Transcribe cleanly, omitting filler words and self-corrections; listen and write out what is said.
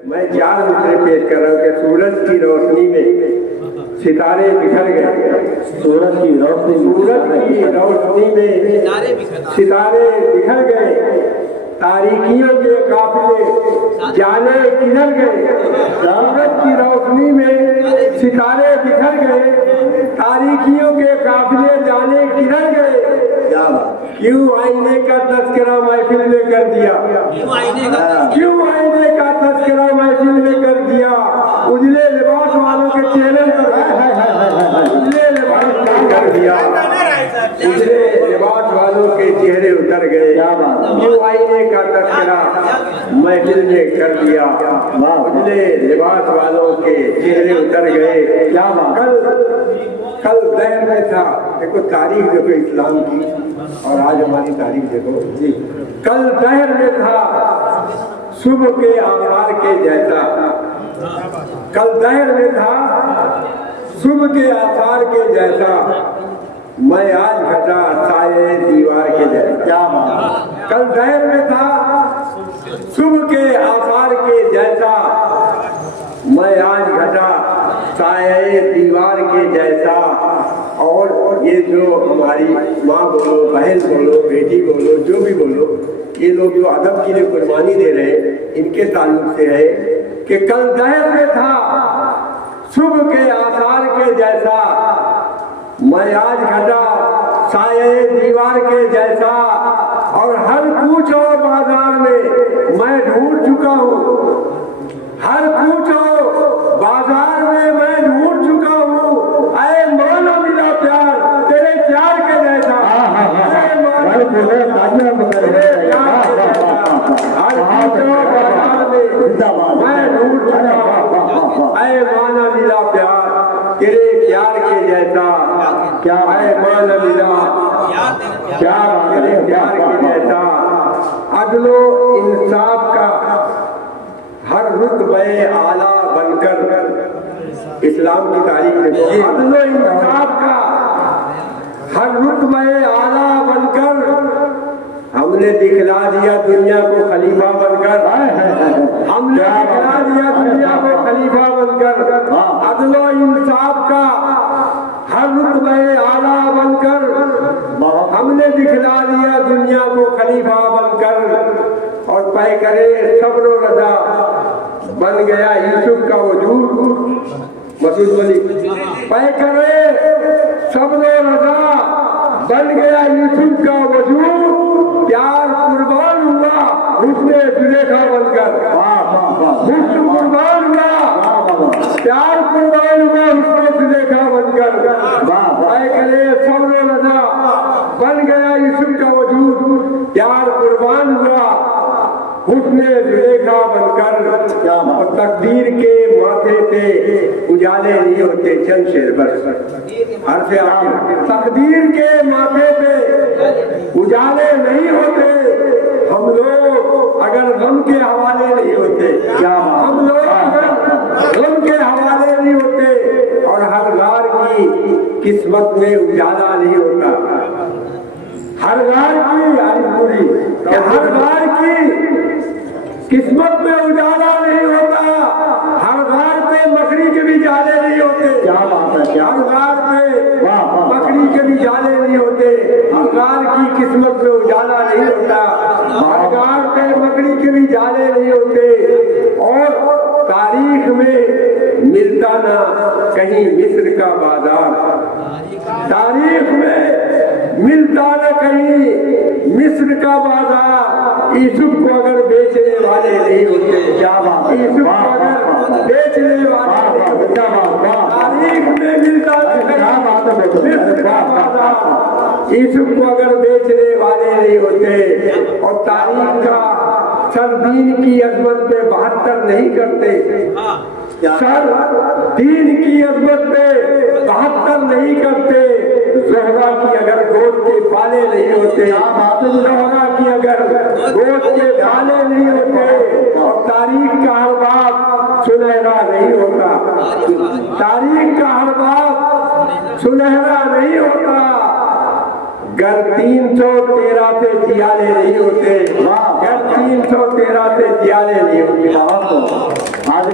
میں 4 مصرے پیش کر رہا ہوں کہ سورج کی روشنی میں ستارے بکھر گئے، سورج کی روشنی میں ستارے بکھر گئے، تاریکیوں کے قافلے جانے کدھر گئے، سورج کی روشنی میں ستارے بکھر گئے، تاریکیوں کے قافلے جانے کدھر گئے، کیوں آئینے کا تذکرہ محفل میں کر دیا، کیوں آئینے کا تذکرہ محفل میں کر دیا، اجلے لباس والوں کے چہرے پر اجلے لباس کر دیا، اجلے لباس والوں کے چہرے اتر گئے، کیوں آئینے کا تذکرہ محفل میں کر دیا، اجلے لباس والوں کے چہرے اتر گئے، کل دہر میں تھا، دیکھو تاریخ دیکھو اسلام کی اور آج ہماری تاریخ دیکھو، کل دہر میں تھا صبح کے آثار کے جیسا، کل دہر میں تھا صبح کے آثار کے جیسا، میں آج گھٹا سائے دیوار کے جیسا، کل دہر میں تھا صبح کے آثار کے جیسا، میں آج گھٹا سائے دیوار کے جیسا، اور یہ جو ہماری ماں بولو، بہن بولو، بیٹی بولو، جو بھی بولو، یہ لوگ جو ادب کے لیے قربانی دے رہے ہیں، ان کے تعلق سے ہے کہ کل دہر میں تھا صبح کے آثار کے جیسا، میں آج گھٹا سائے دیوار کے جیسا، اور ہر کوچ و بازار میں ڈھونڈ چکا ہوں، ہر کوچ و بازار میں ڈھونڈ چکا ہوں، اے مولا ملا پیار تیرے پیار کے جیسا، اے مولا تیرے پیار کے جیسا، ہر کوچ و بازار میں ڈھونڈ چکا ہوں، اے مولا ملا پیار تیرے پیار کے جیسا، کیا اے مولا ملا پیار تیرے پیار کے جیسا، عدل و انصاف کا ہر رتبے اعلیٰ بن کر، اسلام کی تاریخ دیکھو، عدل و انصاف کا ہر رتبے اعلیٰ بن کر، ہم نے دکھلا دیا دنیا کو خلیفہ بن کر، ہم نے دکھلا دیا دنیا کو خلیفہ بن کر، عدل و انصاف کا ہر رتبے اعلیٰ بن کر، ہم نے دکھلا دیا دنیا کو خلیفہ بن کر، اور پے کرے صبر و رضا بن گیا یوسف کا وجود، مسعود ولی، پے کرے صبر و رضا بن گیا یوسف کا وجود، پیار قربان ہوا حسن زلیخا بن کر، حسن قربان ہوا، پیار قربان ہوا حسن زلیخا بن کر، پے کرے صبر و رضا بن گیا یوسف کا وجود، پیار قربان ہوا حسن زلیخا بن کر، اور تقدیر کے ماتھے پہ اجالے نہیں ہوتے چند شیر بس، حرف آخر، تقدیر کے ماتھے پہ اجالے نہیں ہوتے، ہم لوگ اگر غم کے حوالے نہیں ہوتے، ہم لوگ اگر غم کے حوالے نہیں ہوتے، اور ہر غار کی قسمت میں اجالا نہیں ہوتا، ہر غار کی ہر غار کی قسمت میں اجالا نہیں ہوتا، ہر غار پہ مکڑی کے بھی جالے نہیں ہوتے، ہر غار پہ مکڑی کے بھی جالے نہیں ہوتے، ہر غار کی قسمت میں اجالا نہیں ہوتا، ہر غار پہ مکڑی کے بھی جالے نہیں ہوتے، اور تاریخ میں ملتا نہ کہیں مصر کا بازار، تاریخ میں ملتا نہ کہیں مصر کا بازار، یوسف کو اگر بیچنے والے نہیں ہوتے، یوسف کو اگر بیچنے والے نہیں ہوتے، تاریخ میں ملتا نہ کہیں مصر کا بازار، یوسف کو اگر بیچنے والے نہیں ہوتے، اور تاریخ کا سر دین کی عظمت پہ 72 نہیں کرتے، سر دین کی عظمت پہ 72 نہیں کرتے، زہرا کی اگر گود کے پالے نہیں ہوتے، زہرا کی اگر گود کے پالے نہیں ہوتے، اور تاریخ کا ہر باب سنہرا نہیں ہوتا، تاریخ کا ہر باب سنہرا نہیں ہوتا، گر 313 سے جیالے نہیں ہوتے، گر 313 سے جیالے نہیں ہوتے،